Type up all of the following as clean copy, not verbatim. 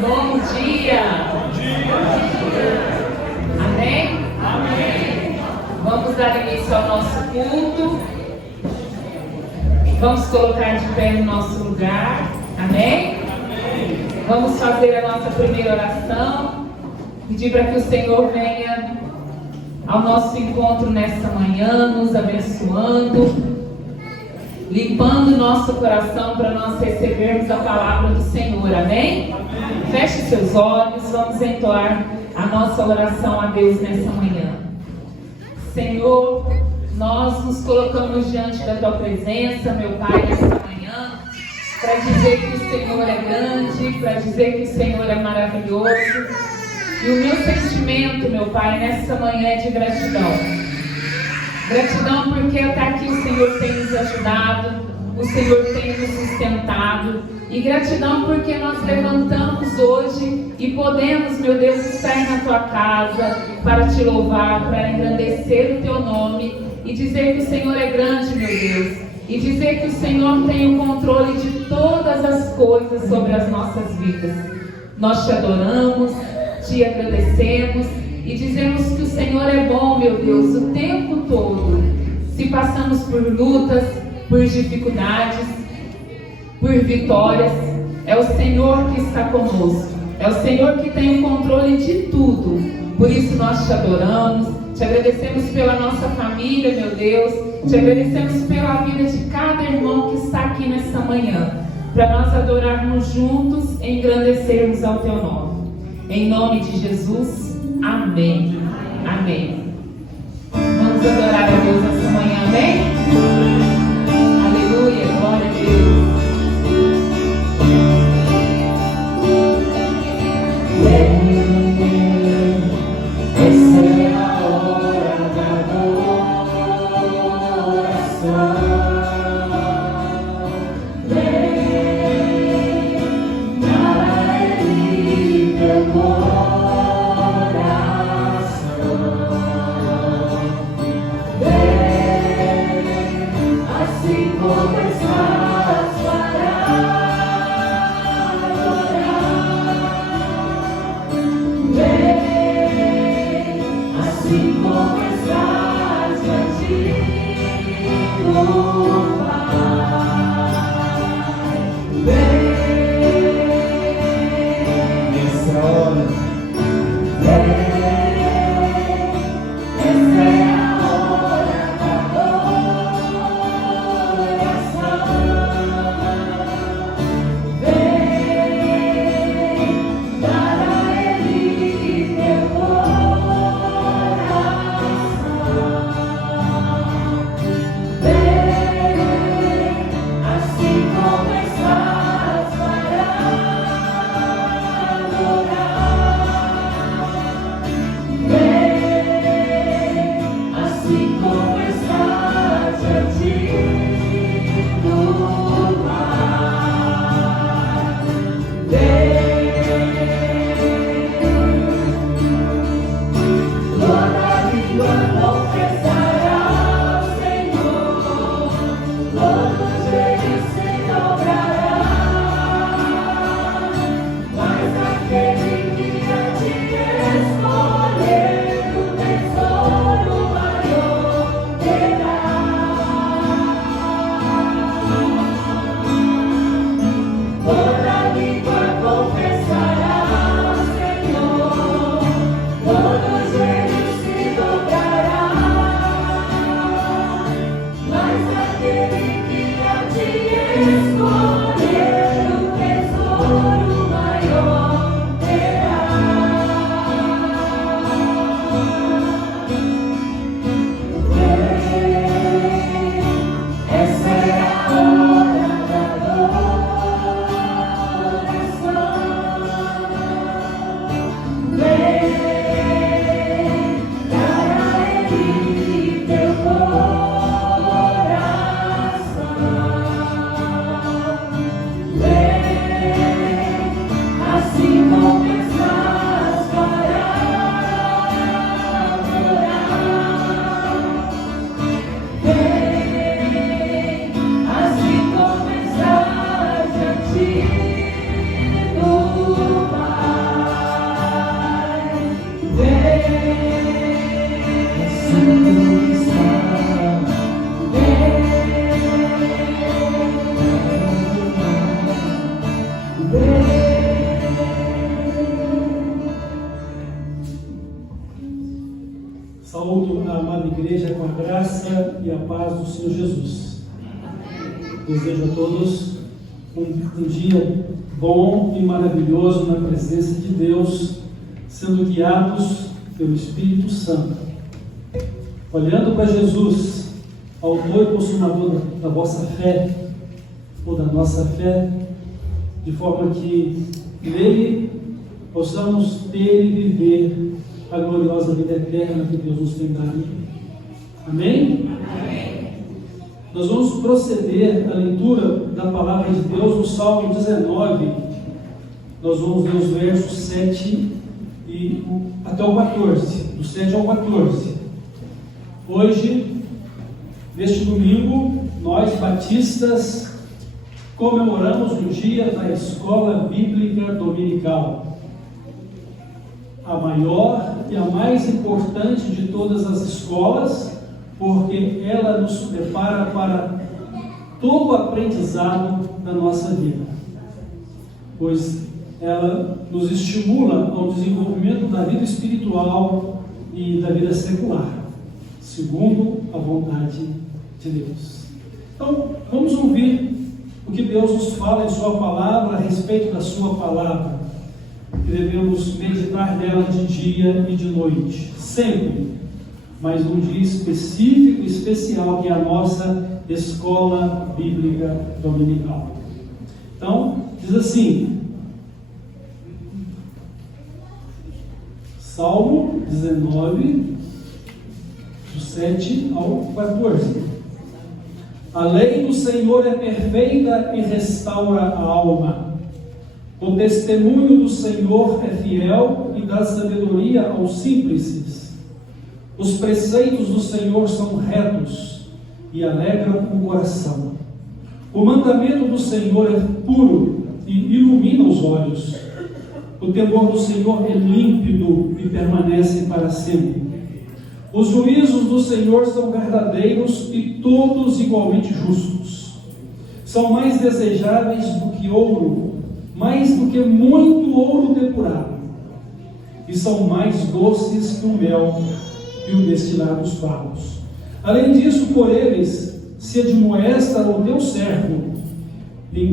Bom dia. Amém? Vamos dar início ao nosso culto. Vamos colocar de pé no nosso lugar. Amém? Vamos fazer a nossa primeira oração. Pedir para que o Senhor venha ao nosso encontro nesta manhã, nos abençoando, limpando o nosso coração para nós recebermos a palavra do Senhor. Amém? Feche seus olhos, vamos entoar a nossa oração a Deus nessa manhã. Senhor, nós nos colocamos diante da Tua presença, meu Pai, nesta manhã, para dizer que o Senhor é grande, para dizer que o Senhor é maravilhoso. E o meu sentimento, meu Pai, nessa manhã é de gratidão. Gratidão porque até aqui o Senhor tem nos ajudado, o Senhor tem nos sustentado. E gratidão porque nós levantamos hoje e podemos, meu Deus, estar na Tua casa para Te louvar, para engrandecer o Teu nome e dizer que o Senhor é grande, meu Deus. E dizer que o Senhor tem o controle de todas as coisas sobre as nossas vidas. Nós Te adoramos, Te agradecemos e dizemos que o Senhor é bom, meu Deus, o tempo todo. Se passamos por lutas, por dificuldades, por vitórias, é o Senhor que está conosco. É o Senhor que tem o controle de tudo. Por isso nós Te adoramos, Te agradecemos pela nossa família, meu Deus. Te agradecemos pela vida de cada irmão que está aqui nessa manhã, para nós adorarmos juntos e engrandecermos ao Teu nome. Em nome de Jesus, amém. Amém. Vamos adorar a Deus nessa manhã, amém? Aleluia, glória a Deus. Essa é a hora da adoração. do Senhor Jesus. Desejo a todos um dia bom e maravilhoso na presença de Deus, sendo guiados pelo Espírito Santo. Olhando para Jesus, autor e consumador da vossa fé, ou da nossa fé, de forma que nele possamos ter e viver a gloriosa vida eterna que Deus nos tem dado. Amém? Amém. Nós vamos proceder à leitura da palavra de Deus no Salmo 19. Nós vamos ver os versos 7 e até o 14, do 7 ao 14. Hoje, neste domingo, nós batistas comemoramos o dia da Escola Bíblica Dominical, a maior e a mais importante de todas as escolas, porque ela nos prepara para todo o aprendizado da nossa vida, pois ela nos estimula ao desenvolvimento da vida espiritual e da vida secular, segundo a vontade de Deus. Então, vamos ouvir o que Deus nos fala em sua palavra, a respeito da sua palavra, que devemos meditar nela de dia e de noite, sempre, mas num dia específico e especial, que é a nossa Escola Bíblica Dominical. Então, diz assim, Salmo 19, do 7 ao 14. A lei do Senhor é perfeita e restaura a alma. O testemunho do Senhor é fiel e dá sabedoria aos simples. Os preceitos do Senhor são retos e alegram o coração. O mandamento do Senhor é puro e ilumina os olhos. O temor do Senhor é límpido e permanece para sempre. Os juízos do Senhor são verdadeiros e todos igualmente justos. São mais desejáveis do que ouro, mais do que muito ouro depurado, e são mais doces que o mel e o destilar dos favos. Além disso, por eles se admoesta o teu servo em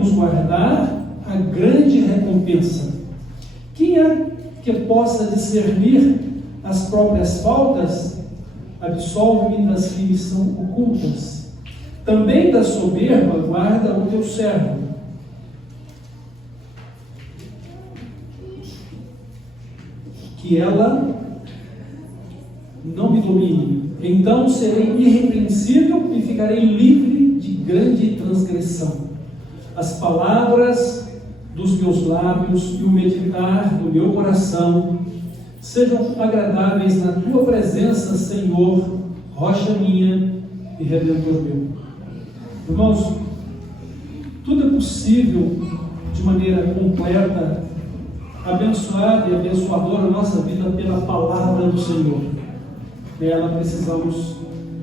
os guardar a grande recompensa. Quem é que possa discernir as próprias faltas? Absolve-me das que lhe são ocultas. Também da soberba guarda o teu servo, que ela não me domine. Então serei irrepreensível e ficarei livre de grande transgressão. As palavras dos meus lábios e o meditar do meu coração sejam agradáveis na tua presença, Senhor, rocha minha e redentor meu. Irmãos, tudo é possível de maneira completa, abençoada e abençoadora a nossa vida pela palavra do Senhor. Nela precisamos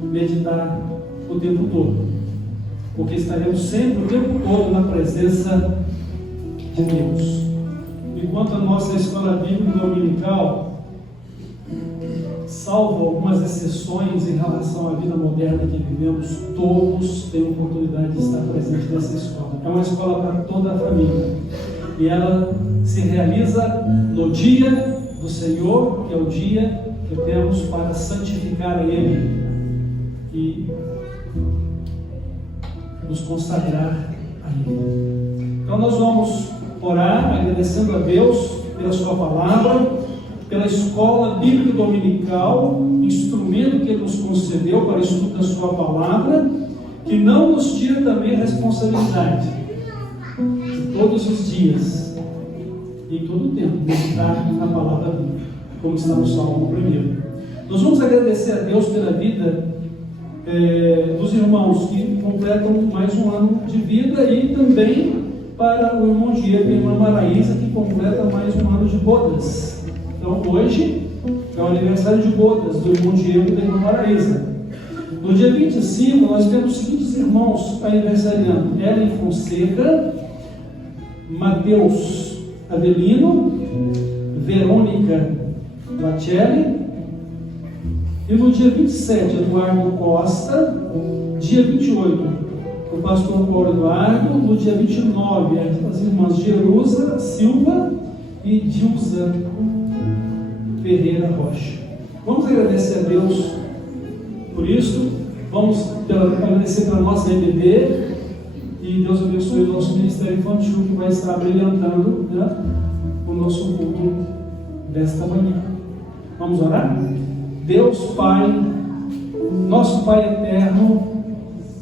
meditar o tempo todo, porque estaremos sempre o tempo todo na presença de Deus. Enquanto a nossa escola bíblica dominical, salvo algumas exceções em relação à vida moderna que vivemos, todos têm oportunidade de estar presente nessa escola. É uma escola para toda a família, e ela se realiza no dia do Senhor, que é o dia que temos para santificar a Ele e nos consagrar a Ele. Então nós vamos orar agradecendo a Deus pela sua palavra, pela escola bíblica dominical, instrumento que Ele nos concedeu para o estudo da sua palavra, que não nos tira também a responsabilidade de todos os dias e em todo o tempo meditar na palavra bíblica, como está no Salmo 1. Nós vamos agradecer a Deus pela vida dos irmãos que completam mais um ano de vida, e também para o irmão Diego e a irmã Maraísa, que completa mais um ano de bodas. Então hoje é o aniversário de bodas do irmão Diego e da irmã Maraísa. No dia 25 nós temos os seguintes irmãos aniversariando: Ellen Fonseca, Mateus Avelino, Verônica Lacelli, E no dia 27, Eduardo Costa. Dia 28, o pastor Paulo Eduardo. No dia 29, as irmãs Jerusa Silva e Dilza Ferreira Rocha. Vamos agradecer a Deus por isso. Vamos agradecer pela nossa EBD. E Deus abençoe o nosso ministério infantil, que vai estar brilhantando, né, o nosso culto desta manhã. Vamos orar? Deus Pai, nosso Pai eterno,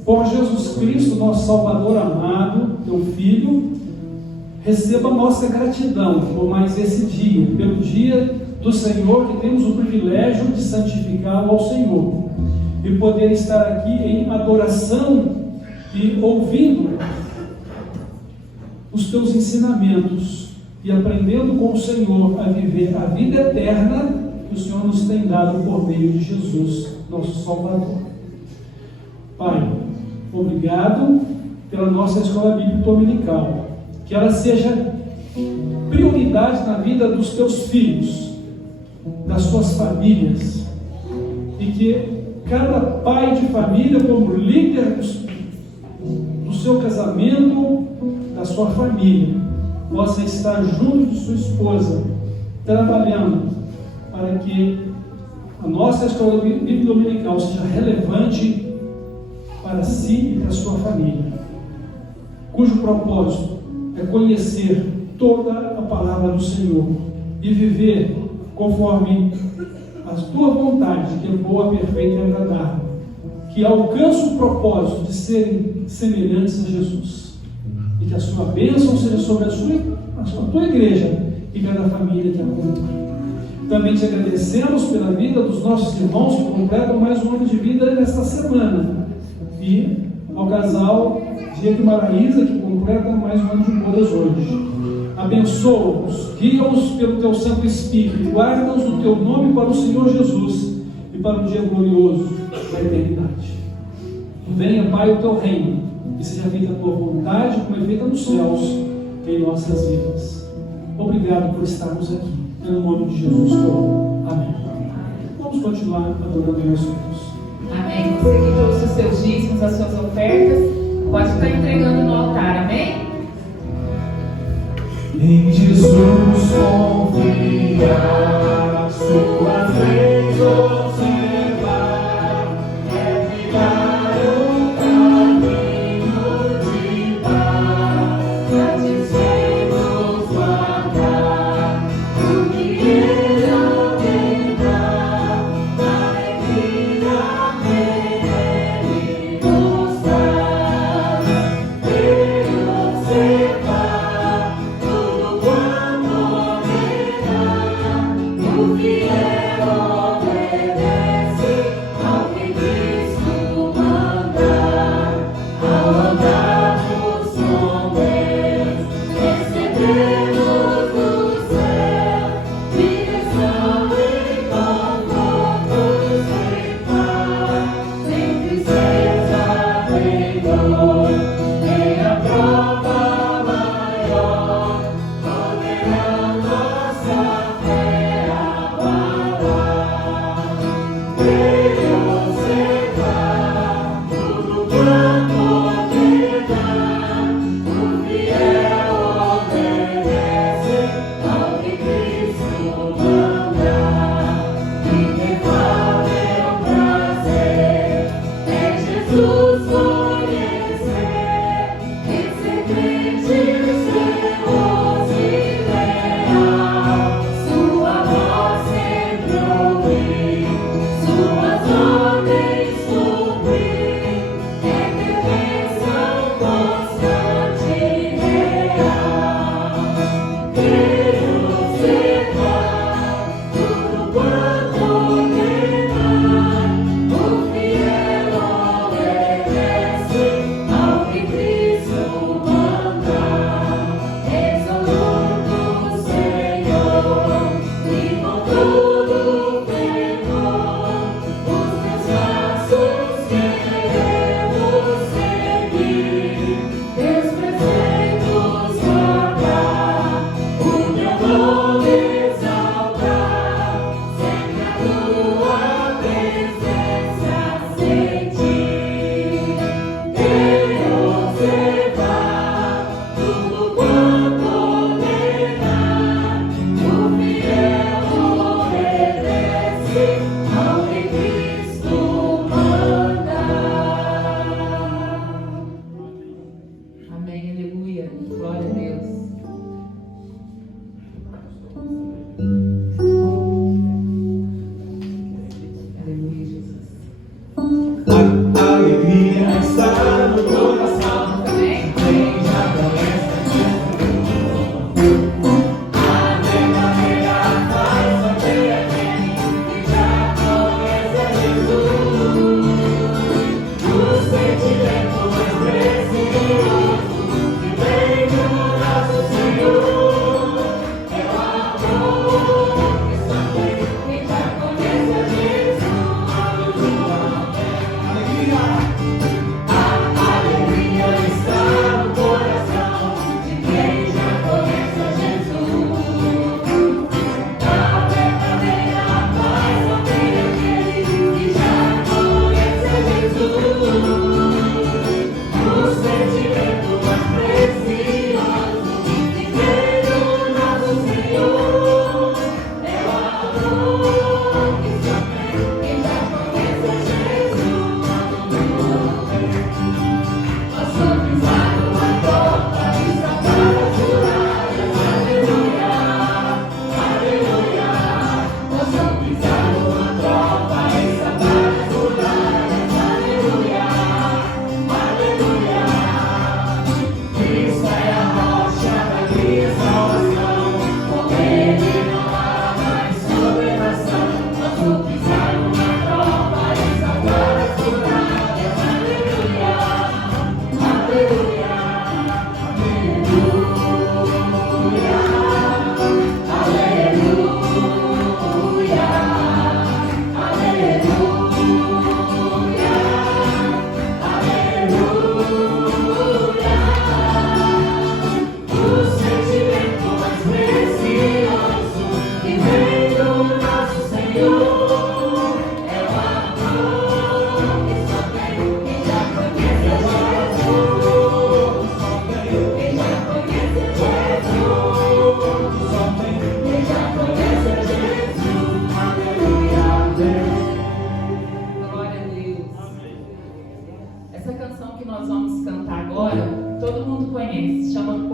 por Jesus Cristo, nosso Salvador amado, teu Filho, receba a nossa gratidão por mais esse dia, pelo dia do Senhor, que temos o privilégio de santificá-lo ao Senhor e poder estar aqui em adoração e ouvindo os teus ensinamentos e aprendendo com o Senhor a viver a vida eterna que o Senhor nos tem dado por meio de Jesus, nosso Salvador. Pai, obrigado pela nossa escola bíblica dominical, que ela seja prioridade na vida dos teus filhos, das suas famílias, e que cada pai de família, como líder do seu casamento, da sua família, possa estar junto de sua esposa, trabalhando para que a nossa escola bíblica dominical seja relevante para si e para a sua família, cujo propósito é conhecer toda a palavra do Senhor e viver conforme a tua vontade, que é boa, perfeita e agradável, que alcance o propósito de serem semelhantes a Jesus, e que a sua bênção seja sobre a tua igreja e cada família que a acompanha. Também te agradecemos pela vida dos nossos irmãos que completam mais um ano de vida nesta semana, e ao casal Diego e Maraísa, que completa mais um ano de bodas hoje. Abençoa-os, guia-os pelo teu Santo Espírito, guarda-os no teu nome para o Senhor Jesus e para o dia glorioso da eternidade. Venha, Pai, o teu reino, que seja feita a tua vontade, como é feita nos céus, em nossas vidas. Obrigado por estarmos aqui, no nome de Jesus. Amém. Vamos continuar adorando a nosso Deus. Amém. Você que trouxe os seus dízimos, as suas ofertas, pode estar entregando no altar. Amém? Em Jesus confiar, suas leis observar, é trilhar o caminho de paz, satisfeitos guardar o que Ele ordenar, alegria nele nos traz, Ele observar tudo quanto ordenar.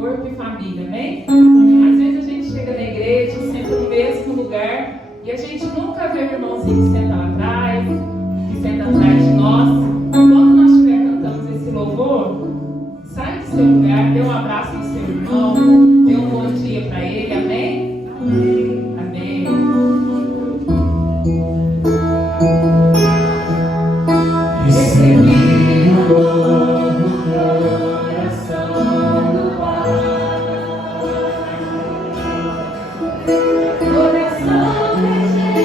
corpo e família, amém? Às vezes a gente chega na igreja, senta no mesmo lugar, e a gente nunca vê o irmãozinho que senta lá atrás, que senta atrás de nós. Quando nós estiver cantando esse louvor, sai do seu lugar, dê um abraço no seu irmão, dê um bom dia para ele, amém? Amém. Recebi um novo coração do Pai, coração regenerado,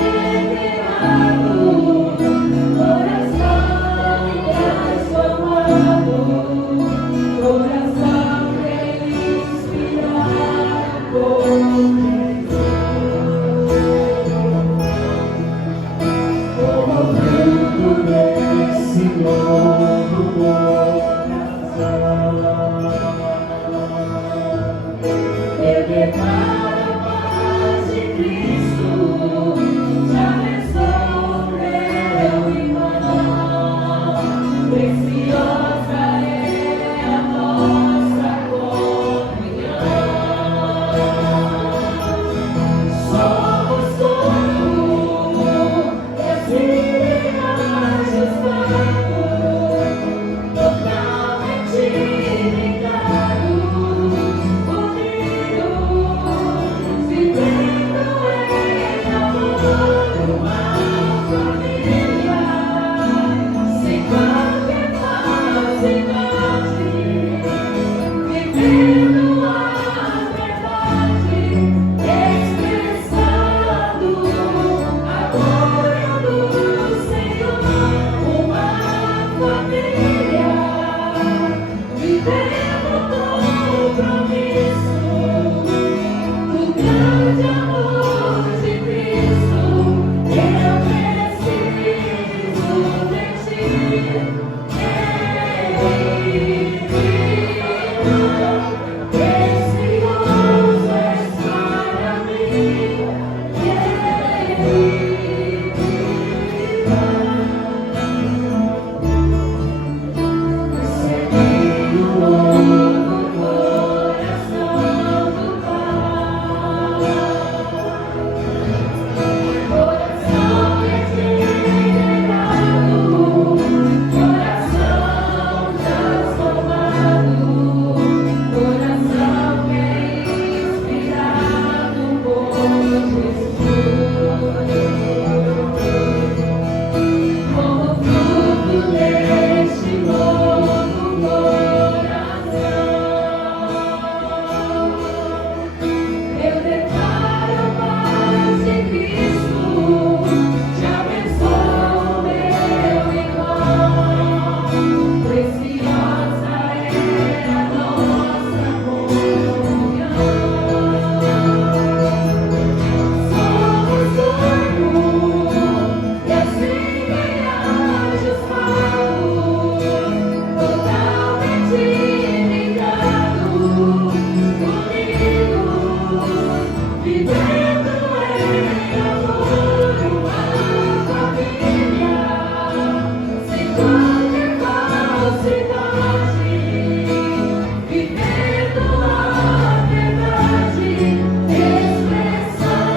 coração transformado, coração inspirado por como fruto desse novo coração. Eu declaro a paz de Cristo, já abençoo meu irmão. Preciosa é a nossa comunhão. Somos corpo, espírito ajustado, totalmente ligados, unidos, vivendo em amor, uma família, sem qualquer falsidade, vivendo a verdade, expressando a glória do Senhor, uma família, vivendo o compromisso do grande amor de Cristo. Eu preciso de ti, precioso és para mim, recebi um novo coração do Pai, coração regenerado, coração transformado, coração inspirado por Jesus, como fruto deste novo coração. Eu declaro a paz de Cristo, já abençoo meu irmão. Preciosa é a nossa comunhão. Somos corpo, e assim bem ajustado, totalmente ligados, unidos, vivendo em amor, uma família, sem qualquer falsidade, vivendo a verdade, expressando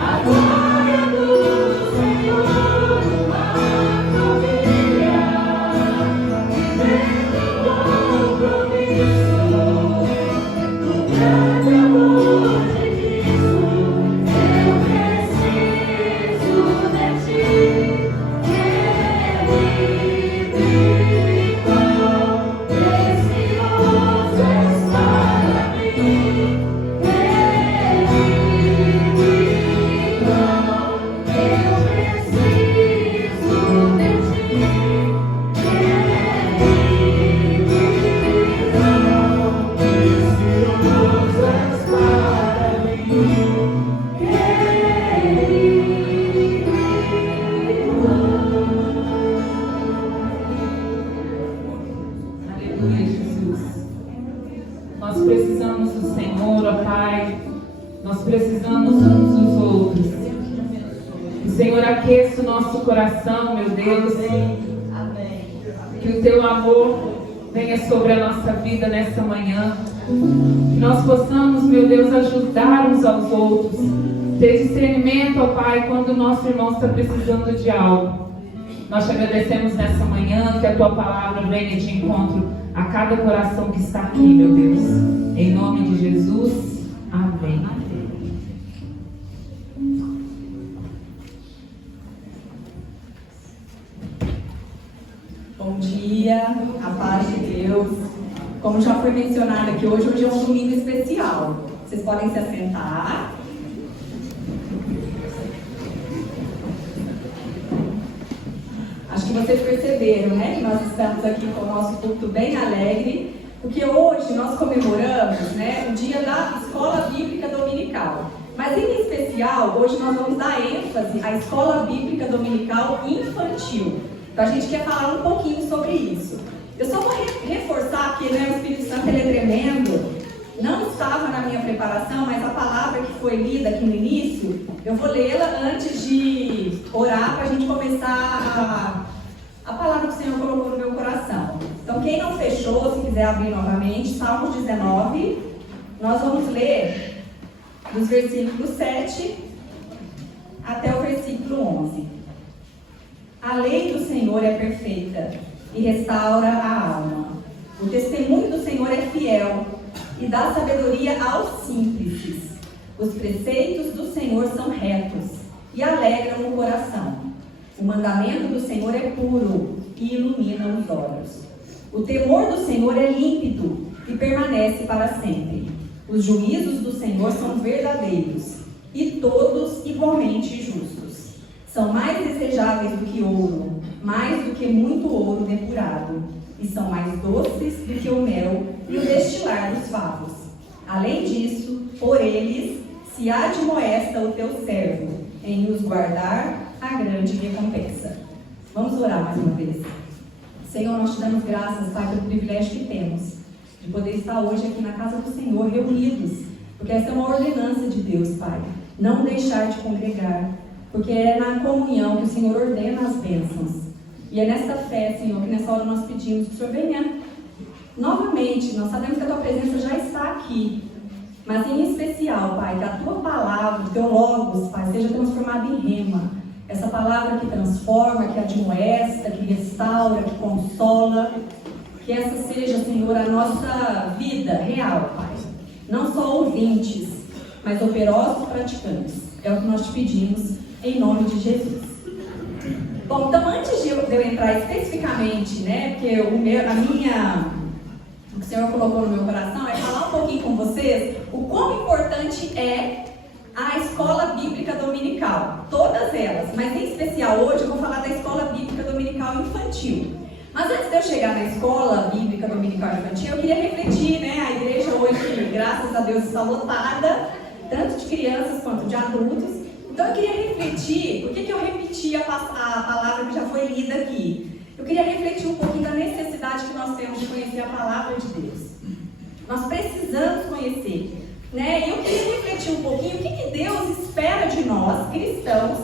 a glória do Senhor, uma família, vivendo o compromisso do grande amor de Cristo. Eu preciso de ti, querido irmão, precioso és para mim, querido irmão, eu preciso de ti, querido irmão, precioso és para mim, querido irmão. Aleluia, Jesus. Nós precisamos do Senhor, ó Pai. Nós precisamos uns dos outros. Que o Senhor aqueça o nosso coração, meu Deus. Que o teu amor venha sobre a nossa vida nessa manhã. Que nós possamos, meu Deus, ajudar uns aos outros. Ter discernimento, ó Pai, quando o nosso irmão está precisando de algo. Nós te agradecemos nessa manhã, que a Tua palavra venha de encontro a cada coração que está aqui, meu Deus. Em nome de Jesus, amém. Bom dia, a paz de Deus. Como já foi mencionado aqui, hoje é um domingo especial. Vocês podem se assentar. Acho que vocês perceberam, né, que nós estamos aqui com o nosso culto bem alegre, porque hoje nós comemoramos, né, o dia da Escola Bíblica Dominical. Mas em especial, hoje nós vamos dar ênfase à Escola Bíblica Dominical Infantil. Então a gente quer falar um pouquinho sobre isso. Eu só vou reforçar que, né, o Espírito Santo ele é tremendo. Não estava na minha preparação, mas a palavra que foi lida aqui no início, eu vou lê-la antes de orar para a gente começar a palavra que o Senhor colocou no meu coração. Então quem não fechou, se quiser abrir novamente, Salmos 19, nós vamos ler dos versículos 7 até o versículo 11. A lei do Senhor é perfeita e restaura a alma. O testemunho do Senhor é fiel e dá sabedoria aos simples. Os preceitos do Senhor são retos e alegram o coração. O mandamento do Senhor é puro e ilumina os olhos. O temor do Senhor é límpido e permanece para sempre. Os juízos do Senhor são verdadeiros e todos igualmente justos. São mais desejáveis do que ouro, mais do que muito ouro depurado, e são mais doces do que o mel e o destilar dos favos. Além disso, por eles se admoesta o teu servo, em os guardar a grande recompensa. Vamos orar mais uma vez. Senhor, nós te damos graças, Pai, pelo privilégio que temos de poder estar hoje aqui na casa do Senhor, reunidos, porque essa é uma ordenança de Deus, Pai. Não deixar de congregar, porque é na comunhão que o Senhor ordena as bênçãos. E é nesta fé, Senhor, que nessa hora nós pedimos que o Senhor venha novamente. Nós sabemos que a Tua presença já está aqui, mas em especial, Pai, que a Tua palavra, o Teu Logos, Pai, seja transformada em rema. Essa palavra que transforma, que admoesta, que restaura, que consola. Que essa seja, Senhor, a nossa vida real, Pai. Não só ouvintes, mas operosos praticantes. É o que nós te pedimos, em nome de Jesus. Bom, então antes de eu entrar especificamente, né, porque o que o Senhor colocou no meu coração é falar um pouquinho com vocês o quão importante é a Escola Bíblica Dominical. Todas elas, mas em especial hoje eu vou falar da Escola Bíblica Dominical Infantil. Mas antes de eu chegar na Escola Bíblica Dominical Infantil, eu queria refletir, né, a igreja hoje, graças a Deus, está lotada, tanto de crianças quanto de adultos. Então eu queria refletir, por que eu repeti a palavra que já foi lida aqui? Eu queria refletir um pouquinho da necessidade que nós temos de conhecer a palavra de Deus. Nós precisamos conhecer, né? E eu queria refletir um pouquinho o que Deus espera de nós, cristãos,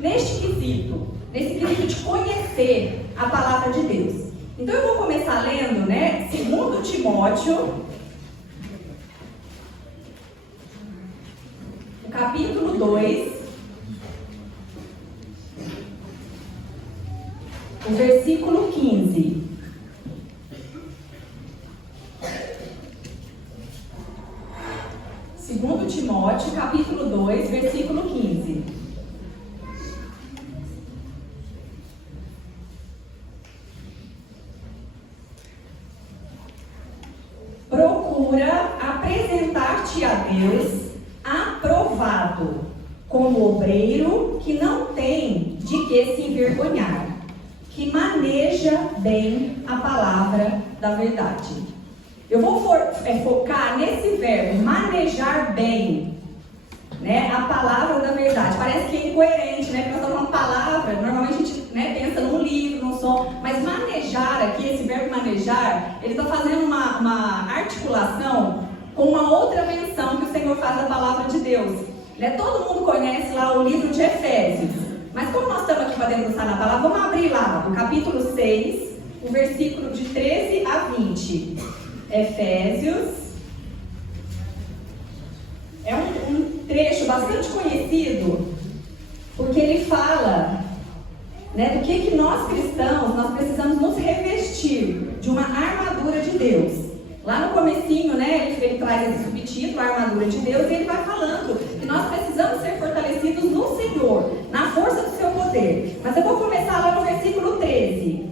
nesse quesito de conhecer a palavra de Deus. Então eu vou começar lendo, né, 2 Timóteo, o capítulo 2, o versículo 15. Segundo Timóteo, capítulo 2, versículo 15. Procura apresentar-te a Deus aprovado, como obreiro que não tem de que se envergonhar, que maneja bem a palavra da verdade. Eu vou focar nesse verbo, manejar bem, né, a palavra da verdade. Parece que é incoerente, né, porque nós estamos falando palavra, normalmente a gente, né, pensa num livro, num som, mas manejar aqui, esse verbo manejar, ele está fazendo uma articulação com uma outra menção que o Senhor faz da palavra de Deus. Né? Todo mundo conhece lá o livro de Efésios, mas como nós estamos aqui para debruçar na palavra, vamos abrir lá, no capítulo 6, o versículo de 13 a 20. Efésios. É um trecho bastante conhecido, porque ele fala, né, do que nós cristãos, nós precisamos nos revestir de uma armadura de Deus. Lá no comecinho, né, ele traz esse subtítulo, a armadura de Deus, e ele vai falando que nós precisamos ser fortalecidos no Senhor, na força do seu poder. Mas eu vou começar lá no versículo 13.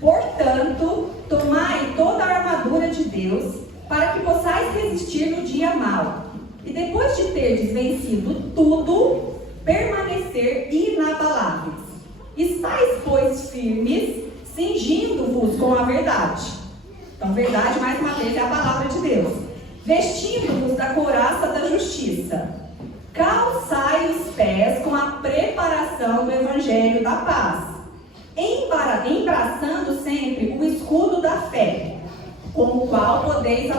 Portanto, tomai toda a armadura de Deus, para que possais resistir no dia mau. E depois de terdes vencido tudo, permanecer inabaláveis. Estais, pois, firmes, cingindo-vos com a verdade. Então, verdade, mais uma vez, é a palavra de Deus. Vestindo-vos da couraça da justiça. Calçai os pés com a preparação do evangelho da paz. Embraçando sempre o escudo da fé, com o qual podereis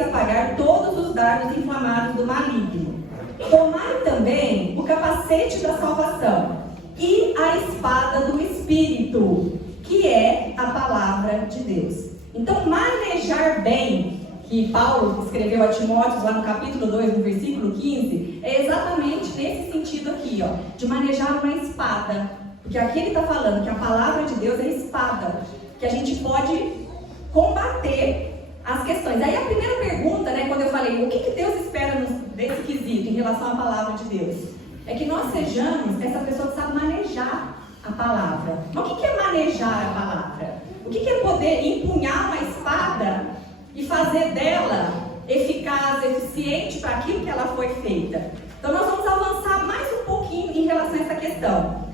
apagar todos os dardos inflamados do maligno. Tomai também o capacete da salvação e a espada do Espírito, que é a palavra de Deus. Então, manejar bem, que Paulo escreveu a Timóteo lá no capítulo 2, no versículo 15, é exatamente nesse sentido aqui, ó, de manejar uma espada. Porque aqui ele está falando que a palavra de Deus é espada, que a gente pode combater as questões. Aí a primeira pergunta, né, quando eu falei, o que Deus espera desse quesito em relação à palavra de Deus? É que nós sejamos essa pessoa que sabe manejar a palavra. Mas o que é manejar a palavra? O que é poder empunhar uma espada e fazer dela eficaz, eficiente para aquilo que ela foi feita? Então nós vamos avançar mais um pouquinho em relação a essa questão.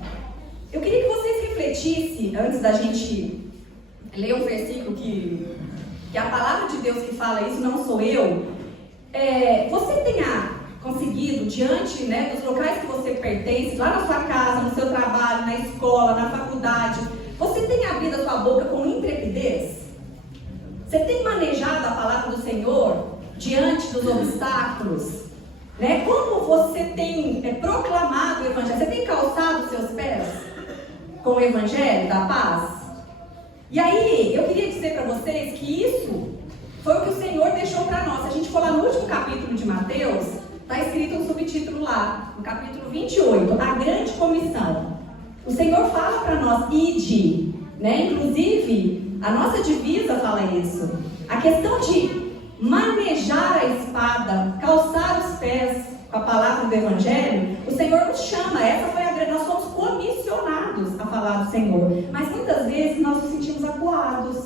Eu queria que vocês refletissem, antes da gente ler um versículo que a palavra de Deus que fala isso, não sou eu. Você tenha conseguido, diante, né, dos locais que você pertence, lá na sua casa, no seu trabalho, na escola, na faculdade, você tem abrido a sua boca com intrepidez? Você tem manejado a palavra do Senhor diante dos obstáculos? Né? Como você tem proclamado o Evangelho? Você tem calçado os seus pés com o Evangelho da paz? E aí, eu queria dizer para vocês que isso foi o que o Senhor deixou para nós. Se a gente for lá no último capítulo de Mateus, está escrito um subtítulo lá, no capítulo 28, a grande comissão. O Senhor fala para nós, ide, né? Inclusive, a nossa divisa fala isso. A questão de manejar a espada, calçar os pés com a palavra do Evangelho, o Senhor nos chama. Nós somos comissionados a falar do Senhor. Mas muitas vezes nós nos sentimos acuados.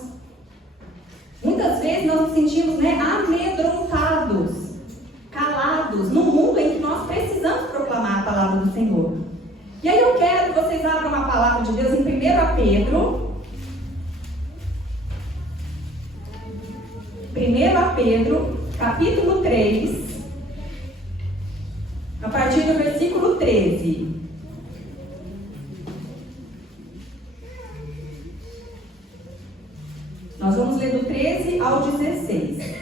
Muitas vezes nós nos sentimos, né, amedrontados, calados, no mundo em que nós precisamos proclamar a palavra do Senhor. E aí eu quero que vocês abram a palavra de Deus em 1 Pedro. 1 Pedro, capítulo 3, a partir do versículo 13. Nós vamos ler do 13 ao 16.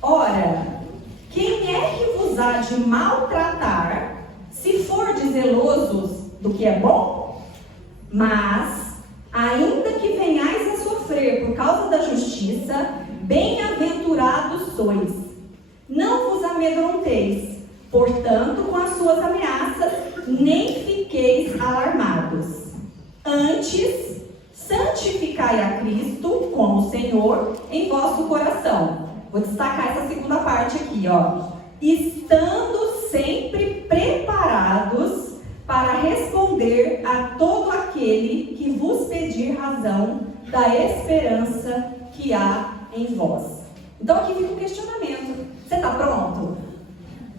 Ora, quem é que vos há de maltratar, se fordes zelosos do que é bom? Mas, ainda que venhais a sofrer por causa da justiça, bem-aventurados sois. Não vos amedronteis, portanto, com as suas ameaças, nem fiqueis alarmados. Antes, santificai a Cristo como Senhor em vosso coração. Vou destacar essa segunda parte aqui, ó. Estando sempre preparados para responder a todo aquele que vos pedir razão da esperança que há em vós. Então aqui fica um questionamento. Você está pronto?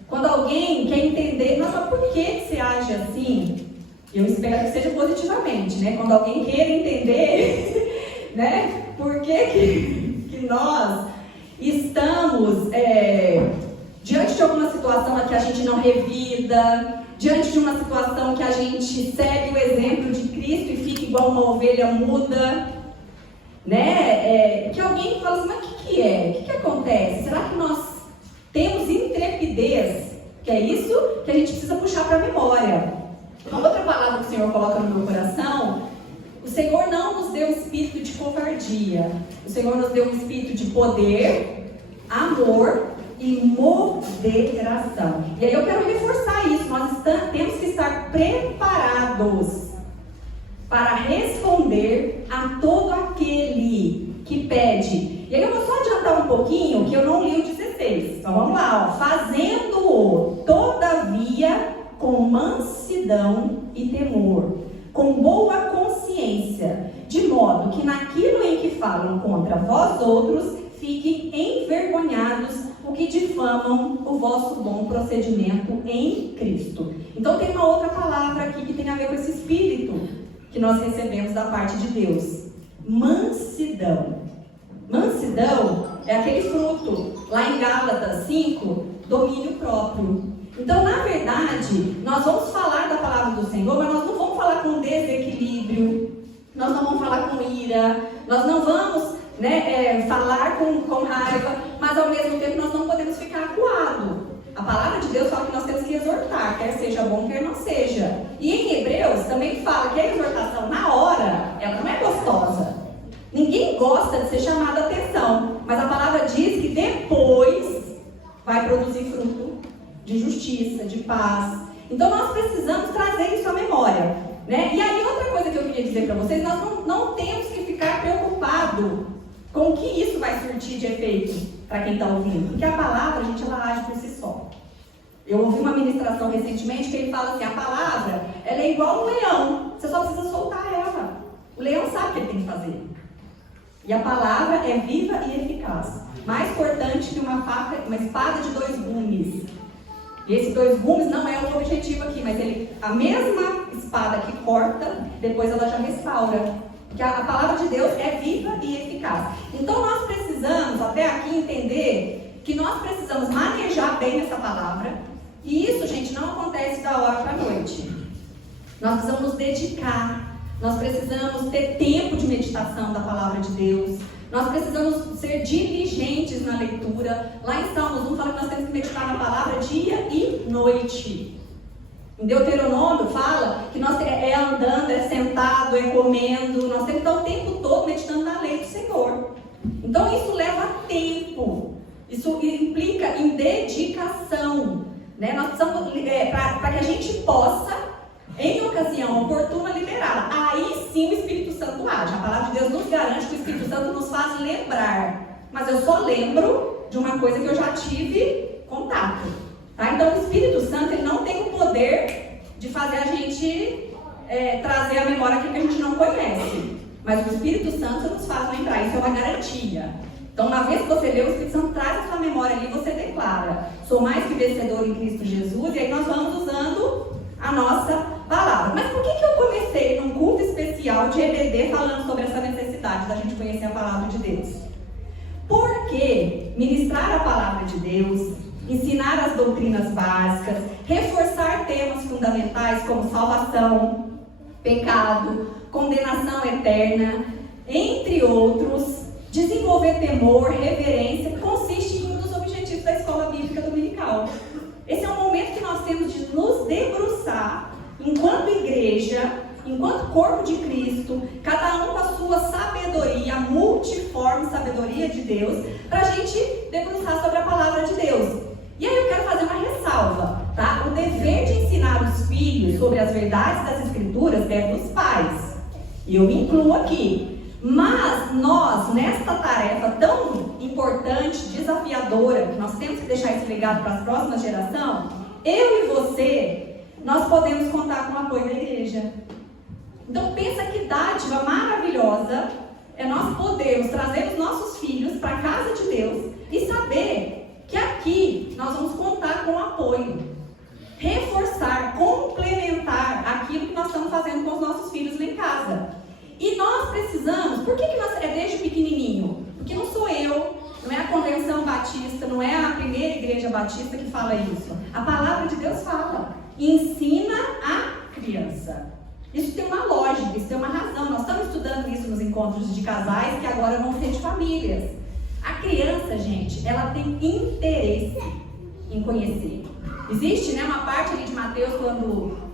Quando alguém quer entender, nossa, por que você age assim? Eu espero que seja positivamente, né? Quando alguém queira entender, né? Por que nós estamos diante de alguma situação que a gente não revida, diante de uma situação que a gente segue o exemplo de Cristo e fica igual uma ovelha muda, né? Que alguém fala assim, mas o que é? O que acontece? Será que nós temos intrepidez que é isso que a gente precisa puxar para a memória. Uma outra palavra que o Senhor coloca no meu coração: o Senhor não nos deu um espírito de covardia, o Senhor nos deu um espírito de poder, amor e moderação. E aí eu quero reforçar isso, nós temos que estar preparados para responder a todo aquele que pede. E aí eu vou só adiantar um pouquinho, que eu não li o 16. Então vamos lá, ó. Fazendo-o, todavia, com mansidão e temor, com boa consciência, de modo que naquilo em que falam contra vós outros, fiquem envergonhados o que difamam o vosso bom procedimento em Cristo. Então tem uma outra palavra aqui que tem a ver com esse espírito que nós recebemos da parte de Deus: mansidão. Mansidão é aquele fruto, lá em Gálatas 5, domínio próprio. Então, na verdade, nós vamos falar da palavra do Senhor, mas nós não vamos falar com desequilíbrio, nós não vamos falar com ira, nós não vamos falar com raiva, mas ao mesmo tempo nós não podemos ficar acuado. A palavra de Deus fala que nós temos que exortar, quer seja bom, quer não seja. E em Hebreus também fala que a exortação na hora, ela não é gostosa. Ninguém gosta de ser chamado a atenção, mas a palavra diz que depois vai produzir fruto de justiça, de paz. Então nós precisamos trazer isso à memória, né? E aí outra coisa que eu queria dizer para vocês: nós não temos que ficar preocupado com o que isso vai surtir de efeito para quem está ouvindo, porque a palavra, gente, ela age por si só. Eu ouvi uma ministração recentemente que ele fala assim: a palavra, ela é igual um leão, você só precisa soltar ela. O leão sabe o que ele tem que fazer. E a palavra é viva e eficaz, mais cortante que uma faca, uma espada de 2 gumes. E esses 2 gumes não é o objetivo aqui, mas a mesma espada que corta, depois ela já restaura. Porque a palavra de Deus é viva e eficaz. Então nós precisamos, até aqui, entender que nós precisamos manejar bem essa palavra. E isso, gente, não acontece da hora para a noite. Nós precisamos nos dedicar. Nós precisamos ter tempo de meditação da palavra de Deus. Nós precisamos ser diligentes na leitura. Lá em Salmos 1 fala que nós temos que meditar na palavra dia e noite. Em Deuteronômio fala que nós é andando, é sentado, é comendo. Nós temos que estar o tempo todo meditando na lei do Senhor. Então isso leva tempo. Isso implica em dedicação, né? Nós precisamos, para que a gente possa, em ocasião oportuna, liberá-la. Aí sim o Espírito Santo age. A palavra de Deus nos garante que o Espírito Santo nos faz lembrar. Mas eu só lembro de uma coisa que eu já tive contato. Tá? Então o Espírito Santo, ele não tem o poder de fazer a gente trazer à memória aquilo que a gente não conhece. Mas o Espírito Santo nos faz lembrar. Isso é uma garantia. Então, uma vez que você lê, o Espírito Santo traz a sua memória ali e você declara: sou mais que vencedor em Cristo Jesus. E aí nós vamos usando a nossa palavra. Mas por que eu comecei num culto especial de EBD falando sobre essa necessidade da gente conhecer a palavra de Deus? Porque ministrar a palavra de Deus, ensinar as doutrinas básicas, reforçar temas fundamentais como salvação, pecado, condenação eterna, entre outros, desenvolver temor, reverência, consiste em um dos objetivos da escola bíblica dominical. Esse é um momento que nós temos de nos debruçar, enquanto igreja, enquanto corpo de Cristo, cada um com a sua sabedoria, a multiforme sabedoria de Deus, para a gente debruçar sobre a palavra de Deus. E aí eu quero fazer uma ressalva, tá? O dever de ensinar os filhos sobre as verdades das Escrituras é dos pais. E eu me incluo aqui. Mas nós, nesta tarefa tão importante, desafiadora, que nós temos que deixar esse legado para as próximas gerações, eu e você, nós podemos contar com o apoio da igreja. Então pensa que dádiva maravilhosa é nós podermos trazer os nossos filhos para a casa de Deus e saber que aqui nós vamos contar com o apoio, reforçar, complementar aquilo que nós estamos fazendo com os nossos filhos lá em casa. E nós precisamos, por que é desde pequenininho? Porque não sou eu, não é a Convenção Batista, não é a primeira igreja batista que fala isso. A palavra de Deus fala, ensina a criança. Isso tem uma lógica, isso tem uma razão. Nós estamos estudando isso nos encontros de casais que agora vão ser de famílias. A criança, gente, ela tem interesse em conhecer. Existe, né, uma parte ali de Mateus quando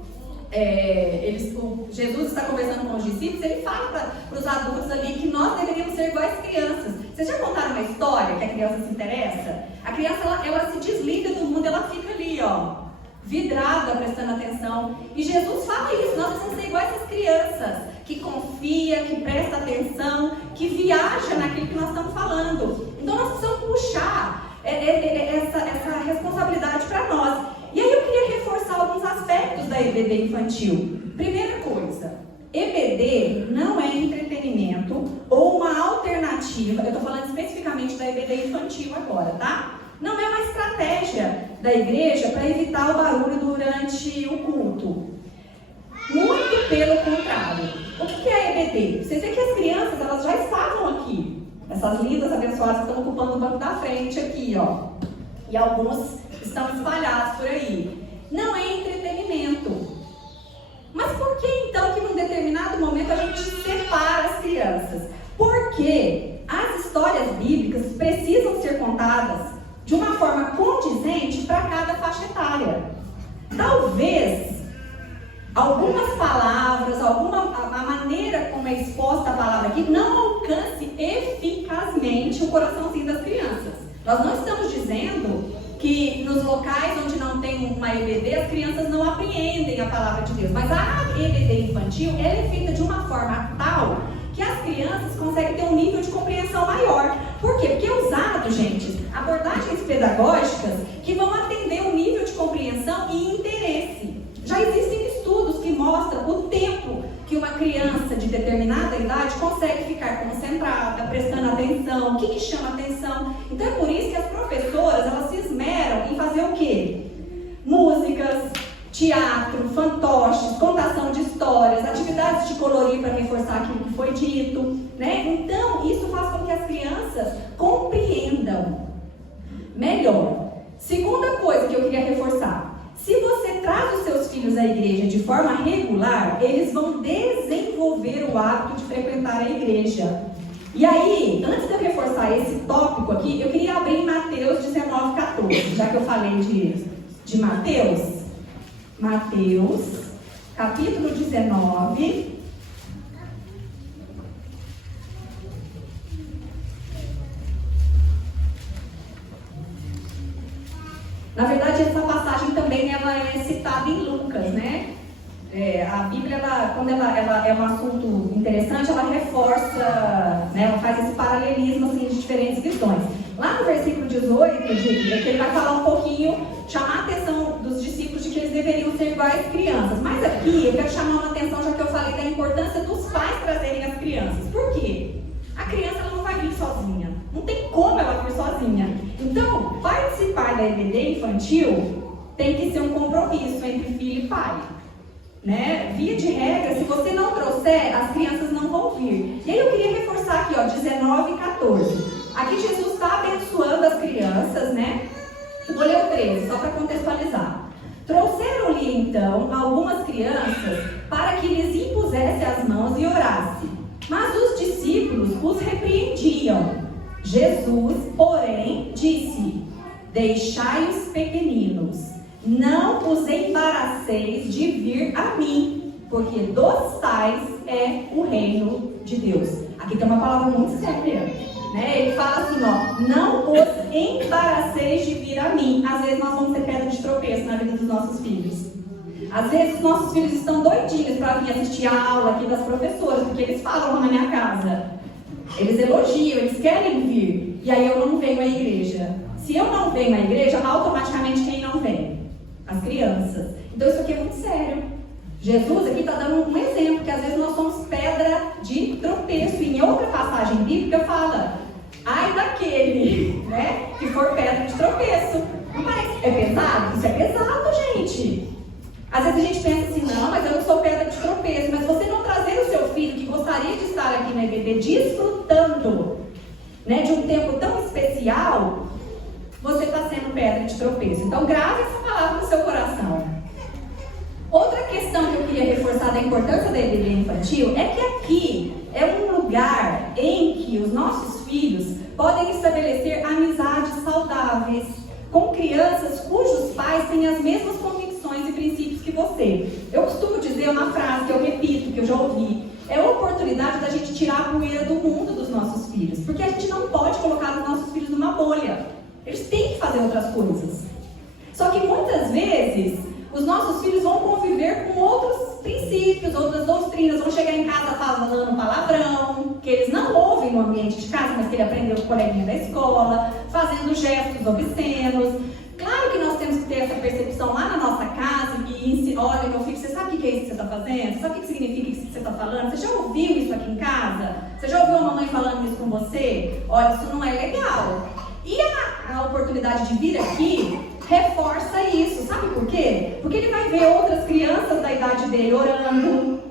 Jesus está conversando com os discípulos, ele fala para os adultos ali que nós deveríamos ser iguais crianças. Vocês já contaram uma história que a criança se interessa? A criança ela se desliga do mundo, ela fica ali, ó, vidrada, prestando atenção. E Jesus fala isso, nós precisamos ser iguais essas crianças, que confia, que presta atenção, que viaja naquilo que nós estamos falando. Então nós precisamos puxar essa responsabilidade para nós. E aí eu queria reforçar alguns aspectos da EBD infantil. Primeira coisa, EBD não é entretenimento ou uma alternativa, eu estou falando especificamente da EBD infantil agora, tá? Não é uma estratégia da igreja para evitar o barulho durante o culto. Muito pelo contrário. O que é a EBD? Você vê que as crianças, elas já estavam aqui. Essas lindas abençoadas que estão ocupando o banco da frente aqui, ó. E alguns estão espalhados por aí. Não é entretenimento. Mas por que então que num determinado momento a gente separa as crianças? Porque as histórias bíblicas precisam ser contadas de uma forma condizente para cada faixa etária. Talvez algumas palavras, a maneira como é exposta a palavra aqui não alcance eficazmente o coraçãozinho das crianças. Nós não estamos dizendo que nos locais onde não tem uma EBD, as crianças não apreendem a palavra de Deus. Mas a EBD infantil, ela é feita de uma forma tal que as crianças conseguem ter um nível de compreensão maior. Por quê? Porque é usado, gente, abordagens pedagógicas que vão atender o nível de compreensão e interesse. Já existem estudos que mostram o tempo que uma criança de determinada idade consegue ficar concentrada, prestando atenção, o que chama atenção. Então é por isso que as professoras, elas se esmeram em fazer o quê? Músicas, teatro, fantoches, contação de histórias, atividades de colorir para reforçar aquilo que foi dito, né? Então isso faz com que as crianças compreendam melhor. Segunda coisa que eu queria reforçar: se você traz os seus filhos à igreja de forma regular, eles vão desenvolver o hábito de frequentar a igreja. E aí, antes de eu reforçar esse tópico aqui, eu queria abrir em Mateus 19:14, já que eu falei de Mateus. Mateus, capítulo 19. Na verdade, essa passagem também ela é citada em Lucas, né? A Bíblia, quando ela é um assunto interessante, ela reforça, né? Ela faz esse paralelismo assim, de diferentes visões. Lá no versículo 18, ele vai falar um pouquinho, chamar a atenção dos discípulos de que eles deveriam ser iguais crianças. Mas aqui eu quero chamar uma atenção, já que eu falei da importância dos pais trazerem as crianças. Por quê? A criança ela não vai vir sozinha. Não tem como ela vir sozinha. Então, participar da EBD infantil tem que ser um compromisso entre filho e pai. Né? Via de regra, se você não trouxer, as crianças não vão vir. E aí eu queria reforçar aqui, ó, 19:14. Aqui Jesus está abençoando as crianças, né? Vou ler o 13, só para contextualizar. Trouxeram-lhe então algumas crianças para que lhes impusesse as mãos e orasse. Mas os discípulos os repreendiam. Jesus, porém, disse: deixai os pequeninos, não os embaraceis de vir a mim, porque dos tais é o reino de Deus. Aqui tem uma palavra muito séria, né? Ele fala assim, ó, não os embaraceis de vir a mim. Às vezes nós vamos ter pedra de tropeço na vida dos nossos filhos. Às vezes os nossos filhos estão doidinhos para vir assistir a aula aqui das professoras, porque eles falam na minha casa. Eles elogiam, eles querem vir. E aí eu não venho à igreja. Se eu não venho à igreja, automaticamente quem não vem? As crianças. Então isso aqui é muito sério. Jesus aqui está dando um exemplo, que às vezes nós somos pedra de tropeço. E em outra passagem bíblica fala: ai daquele, né, que for pedra de tropeço. Não parece que é pesado? Isso é pesado, gente. Às vezes a gente pensa assim, não, mas eu não sou pedra de tropeço. Mas você não trazer o seu filho, que gostaria de estar aqui na EBD, desfrutando, né, de um tempo tão especial, você está sendo pedra de tropeço. Então grave essa palavra no seu coração. Outra questão que eu queria reforçar da importância da EBD infantil é que aqui é um lugar em que os nossos filhos podem estabelecer amizades saudáveis, com crianças cujos pais têm as mesmas convicções e princípios que você. Eu costumo dizer uma frase que eu repito, que eu já ouvi. É a oportunidade da gente tirar a poeira do mundo dos nossos filhos. Porque a gente não pode colocar os nossos filhos numa bolha. Eles têm que fazer outras coisas. Só que muitas vezes, os nossos filhos vão conviver com outros princípios, outras doutrinas. Vão chegar em casa falando palavrão, que eles não ouvem no ambiente de casa, mas que ele aprendeu com o coleguinha da escola, fazendo gestos obscenos. Claro que nós temos que ter essa percepção lá na nossa casa e ensinar, olha, meu filho, você sabe o que é isso que você está fazendo? Você sabe o que significa isso que você está falando? Você já ouviu isso aqui em casa? Você já ouviu a mamãe falando isso com você? Olha, isso não é legal. E a oportunidade de vir aqui reforça isso. Sabe por quê? Porque ele vai ver outras crianças da idade dele orando,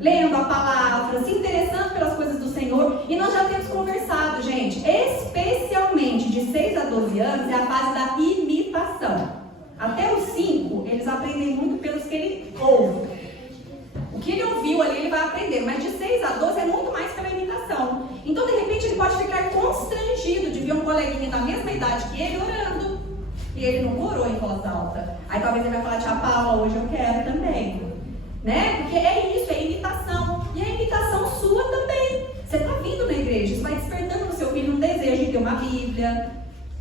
lendo a palavra, se interessando pelas coisas do Senhor. E nós já temos conversado, gente, especialmente de 6 a 12 anos, é a fase da imitação. Até os 5, eles aprendem muito pelos que ele ouve. O que ele ouviu ali, ele vai aprender. Mas de 6 a 12 é muito mais pela imitação. Então, de repente, ele pode ficar constrangido de ver um coleguinha da mesma idade que ele orando. E ele não orou em voz alta. Aí talvez ele vai falar, tia Paula, hoje eu quero também. Né? Porque é isso, é imitação. E é imitação sua também. Você está vindo na igreja, isso vai despertando no seu filho um desejo de ter uma Bíblia,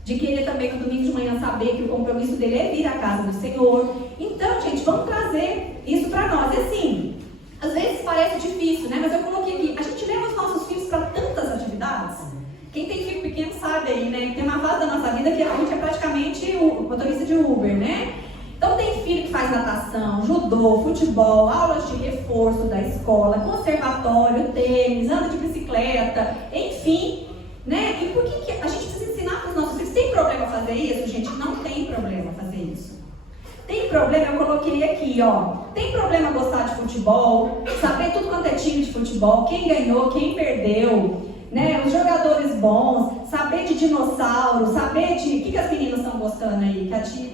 de querer também no domingo de manhã saber que o compromisso dele é vir à casa do Senhor. Então, gente, vamos trazer isso para nós. E assim, às vezes parece difícil, né? Mas eu coloquei aqui, a gente leva os nossos filhos para tantas atividades. Quem tem filho pequeno sabe aí, né? Tem uma fase da nossa vida que a gente é praticamente o motorista de Uber, né? Então tem filho que faz natação, judô, futebol, aulas de reforço da escola, conservatório, tênis, anda de bicicleta, enfim, né? E por que a gente precisa ensinar para os nossos filhos? Tem problema fazer isso, gente? Não tem problema fazer isso. Tem problema, eu coloquei aqui, ó. Tem problema gostar de futebol, saber tudo quanto é time de futebol, quem ganhou, quem perdeu, né? Os jogadores bons, saber de dinossauro, saber de... O que as meninas estão gostando aí? Que a tia...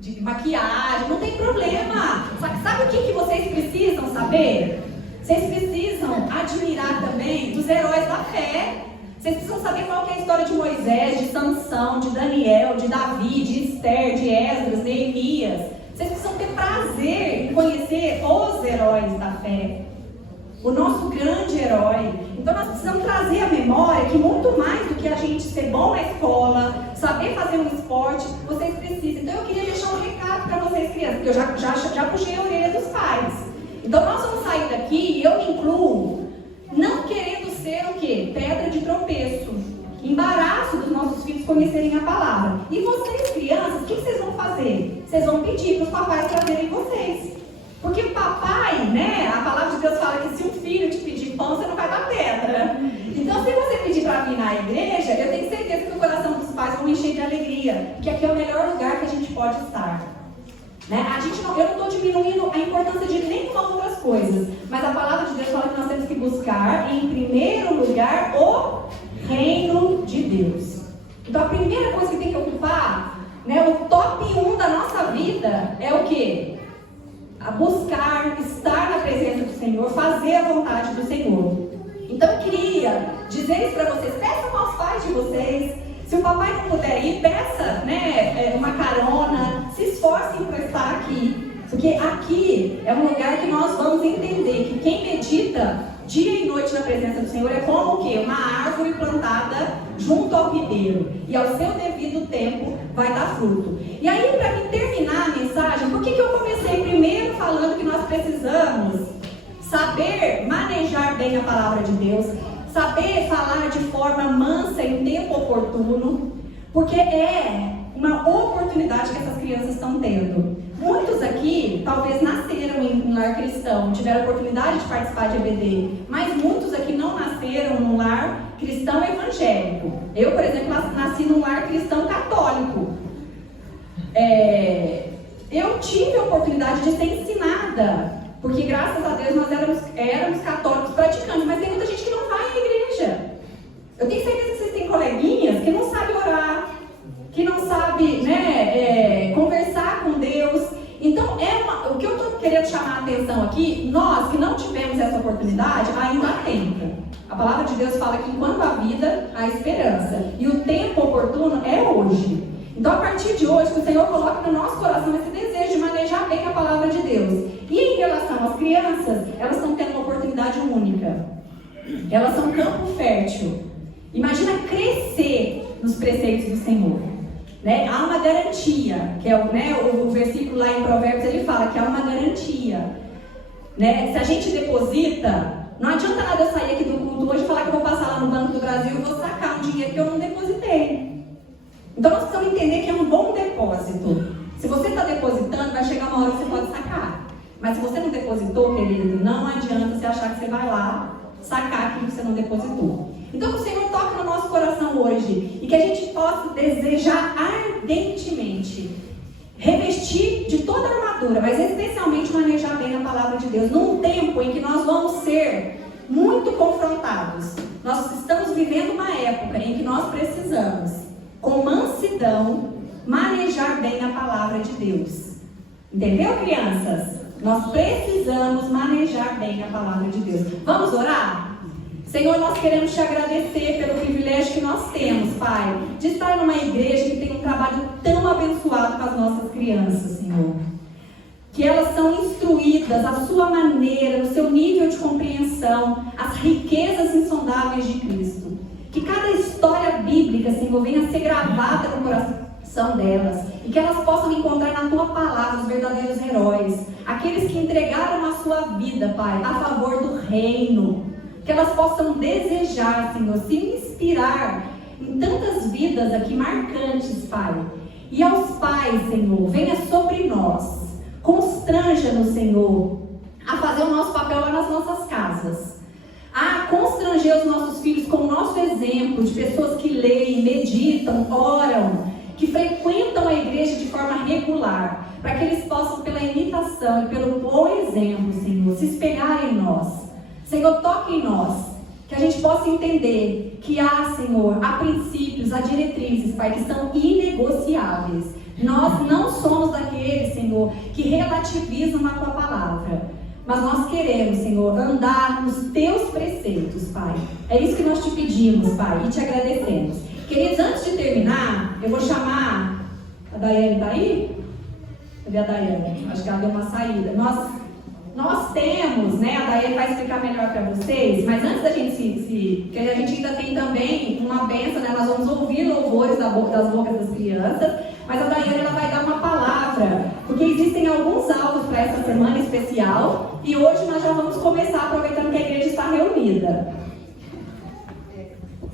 de maquiagem, não tem problema. Sabe o que vocês precisam saber? Vocês precisam admirar também os heróis da fé. Vocês precisam saber qual que é a história de Moisés, de Sansão, de Daniel, de Davi, de Esther, de Esdras, Neemias. Vocês precisam ter prazer em conhecer os heróis da fé. O nosso grande herói. Então nós precisamos trazer à memória que muito mais do que a gente ser bom na escola, saber fazer um esporte, vocês precisam. Então eu queria deixar um recado para vocês, crianças, porque eu já puxei a orelha dos pais. Então nós vamos sair daqui, e eu me incluo, não querendo ser o quê? Pedra de tropeço, embaraço dos nossos filhos conhecerem a palavra. E vocês, crianças, o que vocês vão fazer? Vocês vão pedir para os papais trazerem vocês. Porque o papai, né, a palavra de Deus fala que se um filho te pedir pão, você não vai dar pedra. Então, se você pedir para vir na igreja, eu tenho certeza que o coração dos pais vão encher de alegria. Porque aqui é o melhor lugar que a gente pode estar. Né? Eu não estou diminuindo a importância de nenhuma outras coisas. Mas a palavra de Deus fala que nós temos que buscar, em primeiro lugar, o reino de Deus. Então, a primeira coisa que tem que ocupar, né, o top 1 da nossa vida é o quê? A buscar, estar na presença do Senhor, fazer a vontade do Senhor. Então eu queria dizer isso para vocês, peçam aos pais de vocês, se o papai não puder ir, peça, né, uma carona, se esforcem para estar aqui, porque aqui é um lugar que nós vamos entender que quem medita dia e noite na presença do Senhor é como o quê? Uma árvore plantada junto ao ribeiro, e ao seu devido tempo vai dar fruto. E aí, para mim terminar a mensagem, por que eu comecei primeiro falando que nós precisamos saber manejar bem a palavra de Deus, saber falar de forma mansa em tempo oportuno, porque é uma oportunidade que essas crianças estão tendo. Muitos aqui talvez nasceram em lar cristão, tiveram a oportunidade de participar de EBD, mas muitos aqui não nasceram num lar cristão evangélico. Eu, por exemplo, nasci num lar cristão católico. Eu tive a oportunidade de ser ensinada, porque graças a Deus nós éramos católicos praticantes, mas tem muita gente que não vai à igreja. Eu tenho certeza que vocês têm coleguinhas que não sabem orar, que não sabem, né, conversar com Deus. Então, o que eu estou querendo chamar a atenção aqui, nós que não tivemos essa oportunidade, ainda há tempo. A palavra de Deus fala que enquanto há vida, há esperança. E o tempo oportuno é hoje. Então, a partir de hoje, que o Senhor coloque no nosso coração esse desejo de manejar bem a palavra de Deus. E em relação às crianças, elas estão tendo uma oportunidade única. Elas são campo fértil. Imagina crescer nos preceitos do Senhor. Né? Há uma garantia, que é o versículo lá em Provérbios, ele fala que há uma garantia. Né? Se a gente deposita, não adianta nada eu sair aqui do culto hoje e falar que eu vou passar lá no Banco do Brasil e vou sacar um dinheiro que eu não depositei. Então nós precisamos entender que é um bom depósito. Se você está depositando, vai chegar uma hora que você pode sacar. Mas se você não depositou, querido, não adianta você achar que você vai lá sacar aquilo que você não depositou. Então que o Senhor toque no nosso coração hoje e que a gente possa desejar ardentemente revestir de toda a armadura, mas especialmente manejar bem a palavra de Deus, num tempo em que nós vamos ser muito confrontados. Nós estamos vivendo uma época em que nós precisamos, com mansidão, manejar bem a palavra de Deus. Entendeu, crianças? Nós precisamos manejar bem a palavra de Deus. Vamos orar? Senhor, nós queremos te agradecer pelo privilégio que nós temos, Pai, de estar numa igreja que tem um trabalho tão abençoado com as nossas crianças, Senhor. Que elas são instruídas à sua maneira, no seu nível de compreensão, as riquezas insondáveis de Cristo. Que cada história bíblica, Senhor, venha a ser gravada no coração delas. E que elas possam encontrar na tua palavra os verdadeiros heróis. Aqueles que entregaram a sua vida, Pai, a favor do reino. Que elas possam desejar, Senhor, se inspirar em tantas vidas aqui marcantes, Pai. E aos pais, Senhor, venha sobre nós. Constranja-nos, Senhor, a fazer o nosso papel lá nas nossas casas. A constranger os nossos filhos com o nosso exemplo de pessoas que leem, meditam, oram, que frequentam a igreja de forma regular, para que eles possam, pela imitação e pelo bom exemplo, Senhor, se espelhar em nós. Senhor, toque em nós, que a gente possa entender que há, Senhor, há princípios, há diretrizes, Pai, que são inegociáveis. Nós não somos daqueles, Senhor, que relativizam a tua palavra. Mas nós queremos, Senhor, andar nos teus preceitos, Pai. É isso que nós te pedimos, Pai, e te agradecemos. Queridos, antes de terminar, eu vou chamar... A Daiane está aí? Cadê a Daiane? Acho que ela deu uma saída. Nós temos, né, a Daiane vai explicar melhor para vocês, mas antes da gente porque a gente ainda tem também uma bênção, né, nós vamos ouvir louvores das bocas das crianças, mas a Daiane ela vai dar uma palavra, porque existem alguns alvos para essa semana especial, e hoje nós já vamos começar aproveitando que a igreja está reunida.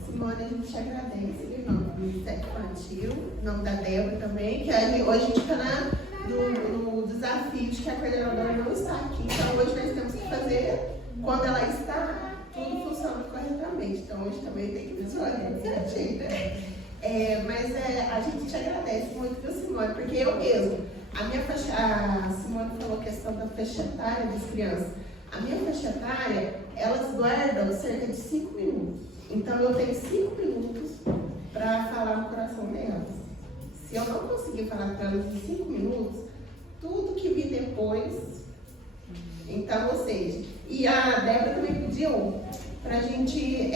Simone, a gente te agradece em nome do Ministério Infantil, em nome da Débora também, que hoje a gente está no desafio de que a coordenadora não está aqui, então hoje nós temos que fazer, quando ela está, tudo funciona corretamente, então hoje também tem que visualizar certinho, né? Mas a gente te agradece muito, viu, Simone, porque eu mesmo, a Simone falou a questão da faixa etária das crianças, a minha faixa etária, elas guardam cerca de 5 minutos, então eu tenho 5 minutos para falar no coração delas. Se eu não conseguir falar com elas em 5 minutos, tudo que vi depois, então, ou seja, e a Débora também pediu para a gente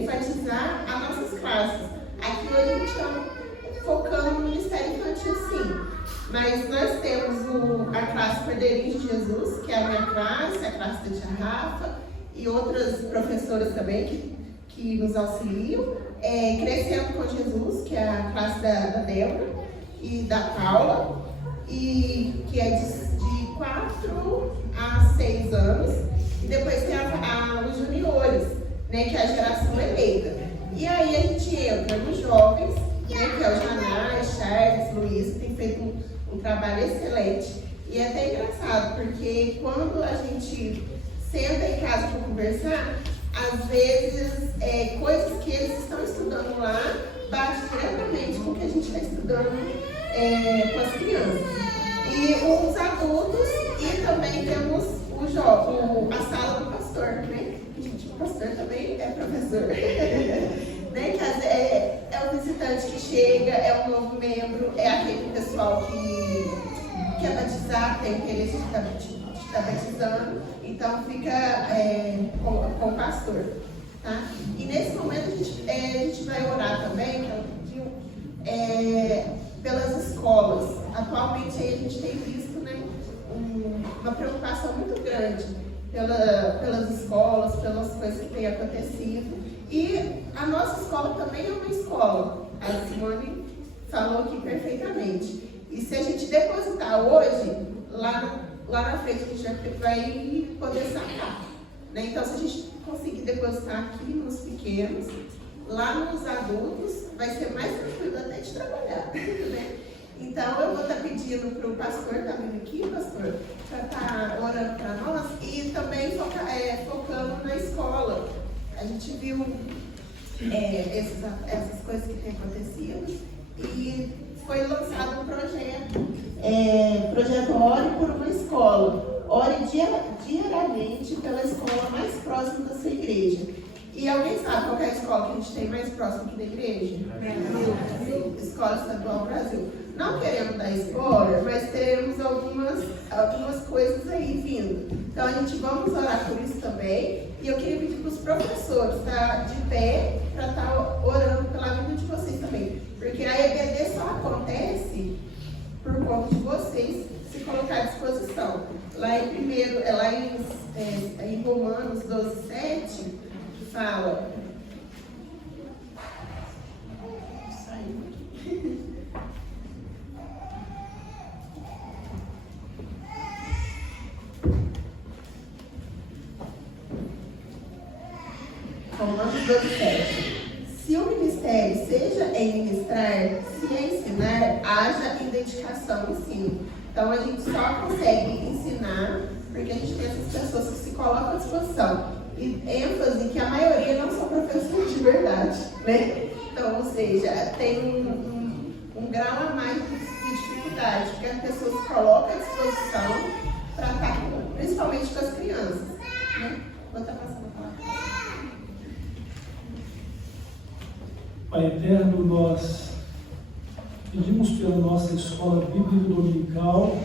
enfatizar as nossas classes. Aqui hoje a gente está focando no Ministério Infantil, sim, mas nós temos a classe Cordeirinhos de Jesus, que é a minha classe, a classe da Tia Rafa, e outras professoras também que nos auxiliam. Crescendo com Jesus, que é a classe da Débora e da Paula, e que é de 4 a 6 anos, e depois tem os juniores, né, que é a geração eleita. E aí a gente entra nos jovens, né, que é o Janai, Charles, Luiz, que tem feito um trabalho excelente. E é até engraçado, porque quando a gente senta em casa para conversar, às vezes, coisas que eles estão estudando lá bate diretamente com o que a gente está estudando com as crianças. E os adultos, e também temos a sala do pastor, né? O pastor também é professor. Né? Que é o visitante que chega, é um novo membro, é aquele pessoal que quer batizar, tem aquele que está batizando. Então fica com o pastor, tá? E nesse momento a gente vai orar também, que ela pediu, ultimamente aí a gente tem visto, né, uma preocupação muito grande pelas escolas, pelas coisas que têm acontecido. E a nossa escola também é uma escola. A Simone falou aqui perfeitamente. E se a gente depositar hoje, lá na frente a gente vai poder sacar. Né? Então, se a gente conseguir depositar aqui nos pequenos, lá nos adultos, vai ser mais tranquilo até de trabalhar. Né? Então, eu vou estar pedindo para o pastor, está vindo aqui, pastor, para estar orando para nós e também focando na escola. A gente viu essas coisas que têm acontecido e foi lançado um projeto Ore por uma Escola. Ore diariamente pela escola mais próxima da sua igreja. E alguém sabe qual é a escola que a gente tem mais próxima aqui da igreja? Brasil. Escola Estadual Brasil. Não queremos dar spoiler, mas teremos algumas coisas aí vindo. Então a gente vamos orar por isso também. E eu queria pedir para os professores estar de pé para estar orando pela vida de vocês também. Porque a EBD só acontece por conta de vocês se colocar à disposição. Lá em Romanos 12:7, fala. Romanos 12:7. Se o ministério seja em ministrar, se em ensinar, haja em dedicação ao ensino. Então a gente só consegue ensinar porque a gente tem essas pessoas que se colocam à disposição. E ênfase que a maioria não são professores de verdade, né? Então, ou seja, tem um grau a mais de dificuldade, porque as pessoas se colocam à disposição para estar, principalmente com as crianças. Né? Vou estar passando a palavra. Pai eterno, nós pedimos pela nossa escola bíblica dominical,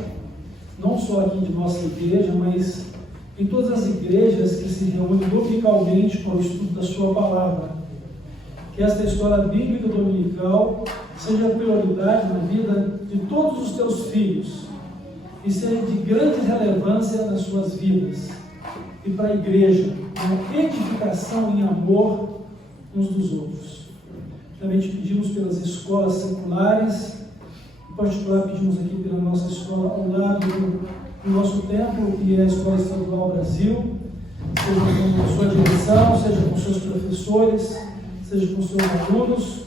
não só aqui de nossa igreja, mas em todas as igrejas que se reúnem dominicalmente para o estudo da sua palavra. Que esta escola bíblica dominical seja prioridade na vida de todos os teus filhos e seja de grande relevância nas suas vidas e para a igreja, uma edificação em amor uns dos outros. Também te pedimos pelas escolas seculares, em particular pedimos aqui pela nossa escola ao lado do nosso templo, que é a Escola Estadual Brasil, seja com sua direção, seja com seus professores, seja com seus alunos,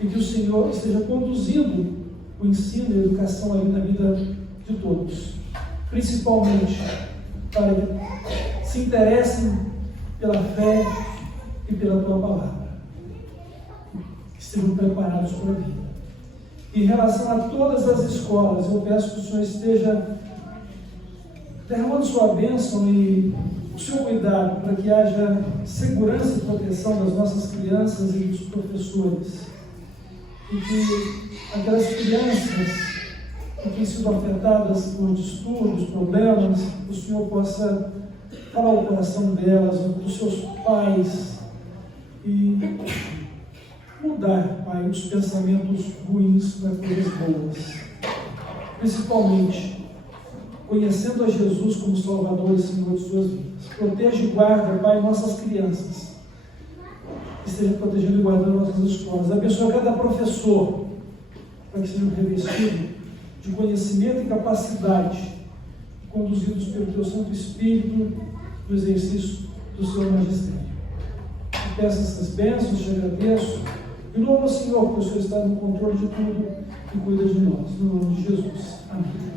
e que o Senhor esteja conduzindo o ensino e a educação ali na vida de todos, principalmente para que se interessem pela fé e pela tua palavra. Estejam preparados para a vida. Em relação a todas as escolas, eu peço que o Senhor esteja derramando sua bênção e o seu cuidado para que haja segurança e proteção das nossas crianças e dos professores. E que aquelas crianças que têm sido afetadas por distúrbios, problemas, o Senhor possa falar o coração delas, dos seus pais, e mudar, Pai, os pensamentos ruins para coisas boas. Principalmente, conhecendo a Jesus como Salvador e Senhor de suas vidas. Proteja e guarda, Pai, nossas crianças. Esteja protegendo e guardando nossas escolas. Abençoa cada professor, para que sejam revestidos de conhecimento e capacidade, conduzidos pelo Teu Santo Espírito no exercício do Seu Magistério. Eu peço essas bênçãos, te agradeço. E louvo ao Senhor, porque o Senhor está no controle de tudo e cuida de nós. No nome de Jesus. Amém.